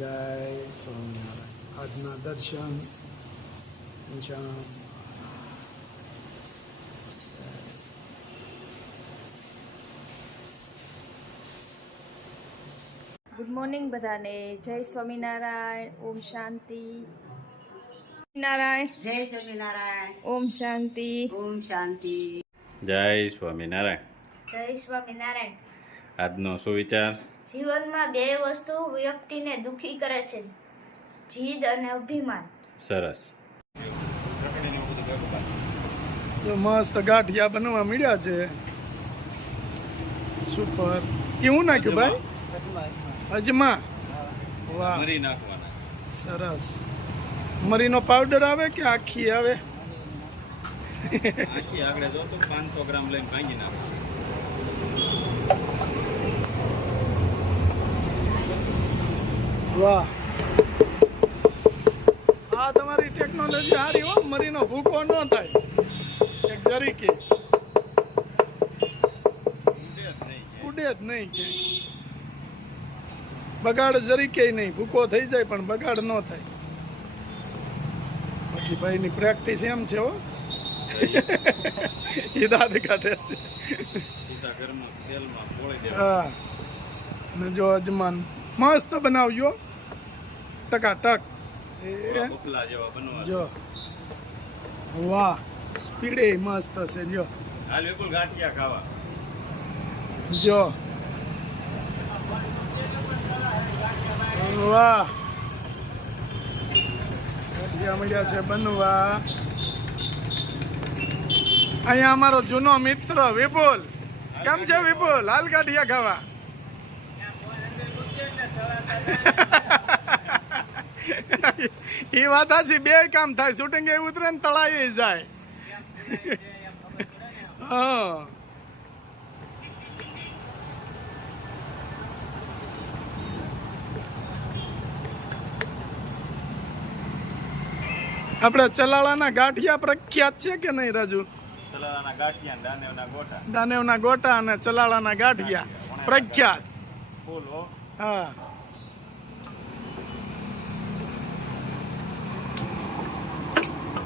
જય સ્વામિનારાયણ. આજના દર્શન ગુડ મોર્નિંગ બધાને. જય સ્વામિનારાયણ. ઓમ શાંતિ. નારાયણ. જય સ્વામિનારાયણ. ઓમ શાંતિ. ઓમ શાંતિ. જય સ્વામિનારાયણ. જય સ્વામિનારાયણ. આજનો સુવિચાર: જીવનમાં બે વસ્તુ વ્યક્તિને દુખી કરે છે, જીદ અને અભિમાન. સરસ. તો મસ્ત ગાંઠિયા બનવા મળ્યા છે. સુપર. કેવું નાખ્યું ભાઈ? અજમા. વાહ, મરી નાખવાના. સરસ. મરીનો પાવડર આવે કે આખી આવે? આખી આગળ જો તો 500 ગ્રામ લઈને ભાંગી નાખો. વાહ, આ તમારી ટેકનોલોજી સારી હો. મરીનો ભૂકો ન થાય એક જરીકે. ઉડે જ નહીં કે બગાડ જરીકે નહીં. ભૂકો થઈ જાય પણ બગાડ ન થાય. બાકી ભાઈની પ્રેક્ટિસ એમ છે હો. એ દાદ કાઢે છે. સીધા ઘરમાં તેલમાં બોળી દેવા. હા, અને જો અજમાન મસ્ત બનાવજો ટકાટક. ઉપલા જેવા બનવા. જો વાહ, સ્પીડે મસ્ત છે. જો હાલ વિપુલ ગાંઠિયા ખાવા. જો વાહ, ગાંઠિયા મળ્યા છે બનવા. અહીંયા અમારો જૂનો મિત્ર વિપુલ. કેમ છે વિપુલ? હાલ ગાંઠિયા ખાવા. એ વાત સાચી. બે કામ થાય. શૂટિંગ એ ઉતરે ને તળાઈ જાય. હા, આપણે ચલાળાના ગાંઠિયા પ્રખ્યાત છે કે નહીં રાજુ? તલાલાના ગાંઠિયા, દાનેવના ગોટા. દાનેવના ગોટા અને ચલાળાના ગાંઠિયા પ્રખ્યાત. ફૂલ હો. હા,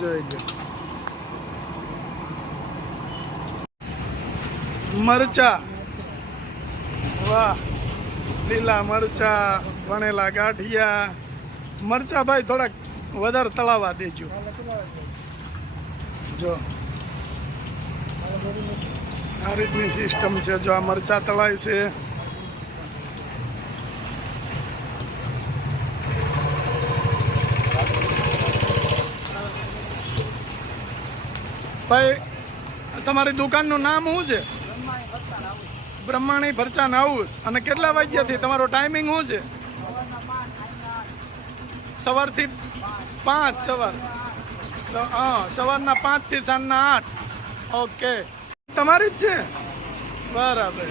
જોઈ લો. મરચા. વાહ, લીલા મરચા, વણેલા ગાંઠિયા. મરચા ભાઈ થોડાક વધારે તળાવા દેજો. જો આ રીતની સિસ્ટમ છે. જો આ મરચા તળાય છે. ભાઈ, તમારી દુકાનનું નામ શું છે? બ્રહ્માણી ફરસાણ હાઉસ. અને કેટલા વાગ્યાથી તમારો ટાઈમિંગ શું છે? સવારથી 5. સવારના 5 થી સાંજના 8. ઓકે, તમારી જ છે? બરાબર.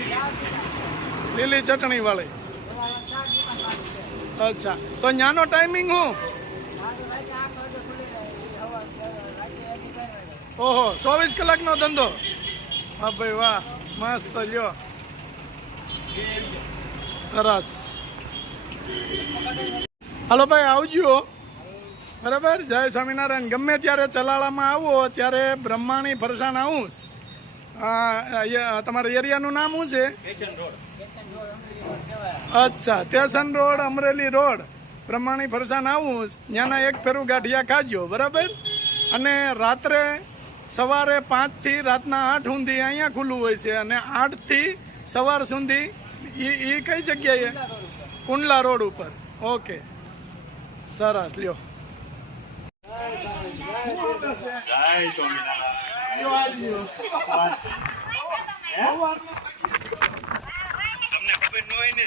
લીલી ચટણી વાળી. અચ્છા, તો ત્યાંનો ટાઈમિંગ શું? ઓહો, 24 કલાકનો ધંધો. હા ભાઈ, વાહ, મસ્ત. લ્યો, સરસ. હાલો ભાઈ, આવજો. બરાબર. જય સ્વામિનારાયણ. ગમે ત્યારે ચલાળામાં આવો ત્યારે બ્રહ્માણી ફરસાણ હાઉસ. તમારા એરિયાનું નામ શું છે? અચ્છા, station road, Amreli road, Brahmani ફરસાણ હાઉસ. ત્યાંના એક ફેરું ગાંઠિયા ખાજો. બરાબર. અને રાત્રે સવારે 5 થી રાતના 8 સુધી અહીંયા ખુલ્લું હોય છે. અને 8 થી સવાર સુધી એ કઈ જગ્યાએ? કુંડલા રોડ ઉપર. ઓકે, સરસ. લ્યો. જય સ્વામિનારાયણ. તમને ખબર ન હોય ને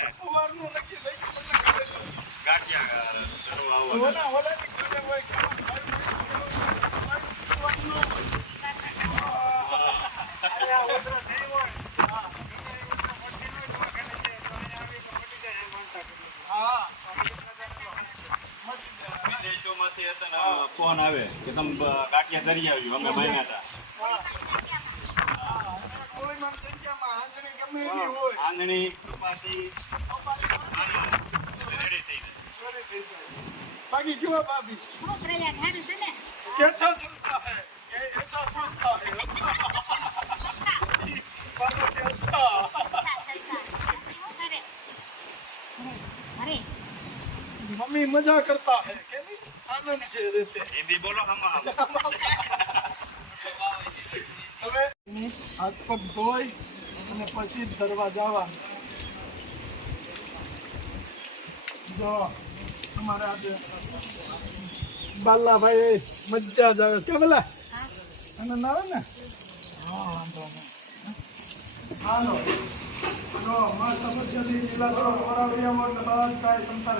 ગાંઠિયા વિદેશોમાંથી ફોન આવે કે તમે ગાંઠિયા ધરી આવ્યું. અમે માન્યા હતા. આંગણી કપાસી રેડી થઈ જાય. ચોરી થઈ જાય. બાકી જુઓ ભાભી છોકરા ઠાડું છે ને कैसा चलता है ये ऐसा सोचता है अच्छा बात है अच्छा અરે मम्मी मजा करता है કે નહીં આનંદ છે રહેતે હિન્દી બોલો હમ હવે હાથ પગ ધોઈ અને પછી ધરવા જવા જો અમારે આજે બાલાભાઈ મજા જ આવે કે બોલા આનંદ આવે ને હા વાંધો નહીં હાલો જો મસ્ત મસ્તી લીલા કરો વરાળિયામાં ને બસ કાંઈ સંતાર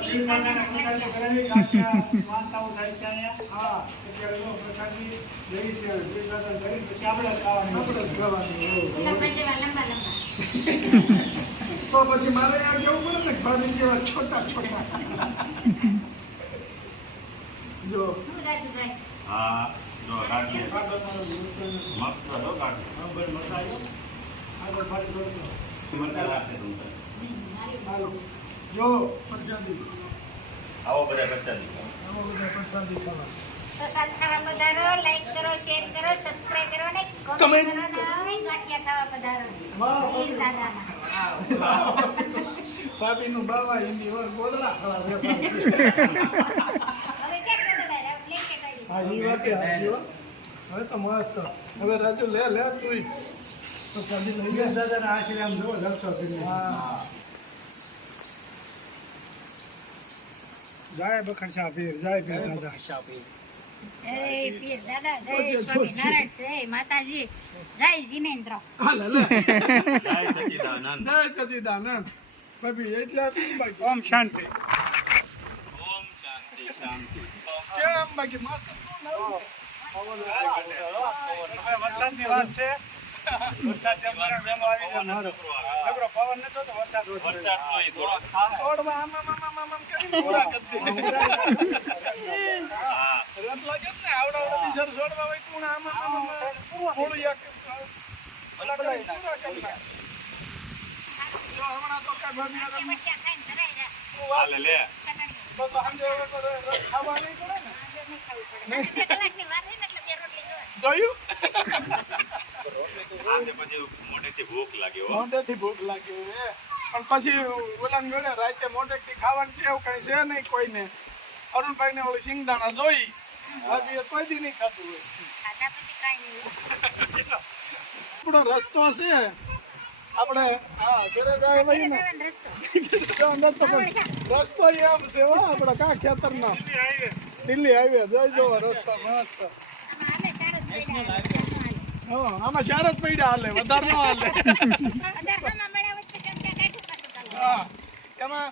માનતાઓ થાય છે અહીંયા હા અત્યારે જો પ્રસાદી જઈ છે પ્રસાદ કરી પછી આપણે ખાવાની આપણે જ ખાવાની લંબા જેવા લંબા તો પછી મારે આ કેવું પડે ને ભાભી જેવા છોટા છોટા જો રાજુભાઈ હા જો રાખીએ આગળ મારો દોસ્ત મસ્ત હો કાઢી આગળ મસાયો આગળ મારી દોસ્ત મજા રાખે તમને હાલો જો પ્રસાદી આવો બધા બચ્ચા દીકરા આવો બધા પ્રસાદી ખાવા પ્રસાદ ખાવા પધારો લાઈક કરો શેર કરો સબસ્ક્રાઇબ કરો ને Comment. કમેન્ટ કરો ને ગાંઠિયા ખાવા પધારો વાહ. વીર દાદાના ભાભીનું બાવા હિન્દી હોય ગોદડા ખાવા બેઠા હવે ક્યાં કરો દાદા પ્લેટ કે કરી હા એ વાત હાચી હો હવે તો મસ્ત હવે રાજુ લે તું પ્રસાદી લઈ લે દાદાના આશીર્વાદ જો જલસો કરી હા જાય બખડ શાહ પીર જાય પીર દાદા જય પીર દાદા જય સ્વામી નારાયણ જય માતાજી જય જીનેન્દ્ર હાલે લે જય સચિદાનંદ જય સચિદાનંદ ભાભી એટલા બાકી ઓમ શાંતિ ઓમ શાંતિ શાંતિ કેમ બાકી મસ્ત વરસાદની વાત છે વરસાદ અમારા વેલો આવી જાય મારો નકરો પવન નતો તો વરસાદ ઓછો. વરસાદ જોઈએ થોડો છોડવા આમ કરીને પૂરા કરી દે હા રત લાગે ને આવડા સર છોડવા હોય કોણ આમ થોડું યાક ઓલા કરી પૂરા કરી નાખ. જો હમણાં તો કાંઈ ભાભી આગળ મટકા ખાઈને ધરાઈ જા હાલે લે ચટણી તો સમજે હવે તો રસ ખાવા નહીં પડે ને આજે નહીં ખાવું પડે 2 કલાકની વાર છે ને એટલે 2 રોટલી જોઈએ જોયું આને પછી મોઢેથી ભૂખ લાગે હો મોઢેથી ભૂખ લાગી હોય પણ પછી ઓલા જોડે રાતે મોઢેથી ખાવાનું ટેવ કઈ છે નહીં કોઈને અરુણભાઈ ને ઓલી સિંગદાણા જોઈ ભાભીએ કોઈ દી નહીં ખાધું હોય ખાધા પછી કાંઈ નહીં આપણો રસ્તો છે આપણે હા ઘરે જાય ભાઈ ને જવાનો રસ્તો રસ્તો એમ છે હો આપણે કા ખેતરના દિલ્હી હાઈવે જોઈ દો રસ્તો મસ્ત આમે શાળા જ પડ્યા હા આમાં શાર જ પડ્યા હાલે વધારે ન હાલે અધારમાં મળ્યા વચ્ચે ચમચા કાઢી પાછું ચાલુ હા એમાં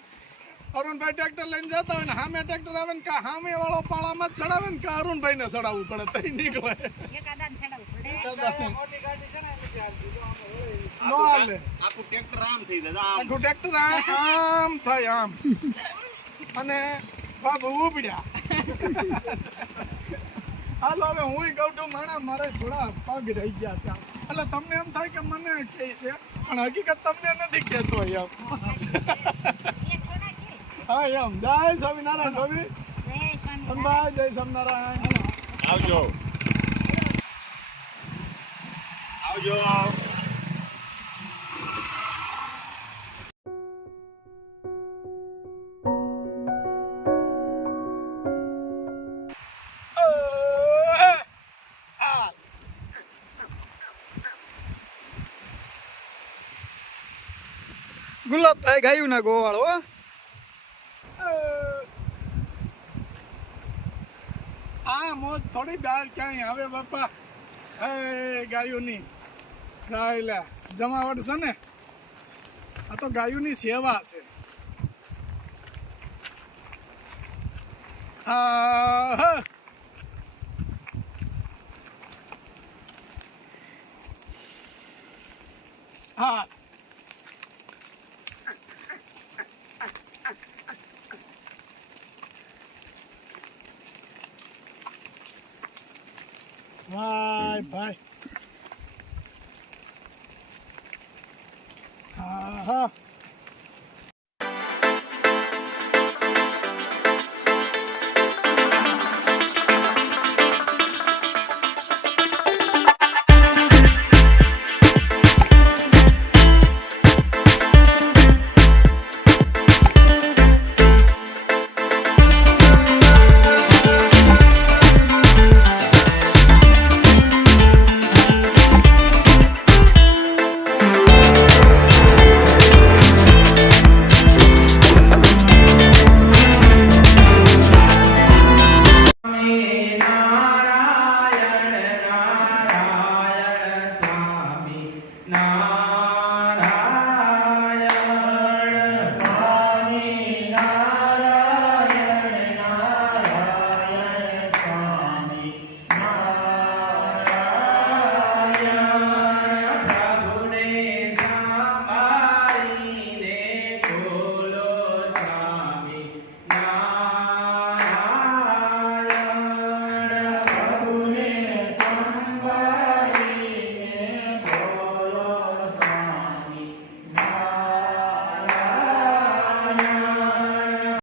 અરુણભાઈ ટ્રેક્ટર લઈને જતા હોય ને સામે ટ્રેક્ટર આવે ને કા સામે વાળો પાળામાં જ ચડાવે ને કા અરુણભાઈ ને ચડાવવું પડે તઈ નીકળે એક આદાન છડાવવું પડે મોટી ગાડી છે ને એટલે ન હાલે આખું ટ્રેક્ટર આમ થઈ જાય આમ આખું ટ્રેક્ટર આમ થાય આમ અને બાબુ ઉપડ્યા હાલો હવે હું કહું છું માણા મારે થોડા પગ રહી ગયા છે એટલે તમને એમ થાય કે મને કહે છે પણ હકીકત તમને નથી કહેતો એમ એક થોડા કે હા એમ જય સ્વામિનારાયણ ભાભી જય સ્વામી અંબા જય સ્વામિનારાયણ આવજો આવજો ગુલાબ થાય ગાયું ના ગોવાળો આ મોજ થોડી બહાર ક્યાંય આવે બાપા હે ગાયુની ગાયલા જમાવટ છે ને આ તો ગાયુની સેવા છે હા હા ભાઈ ભાઈ હા હા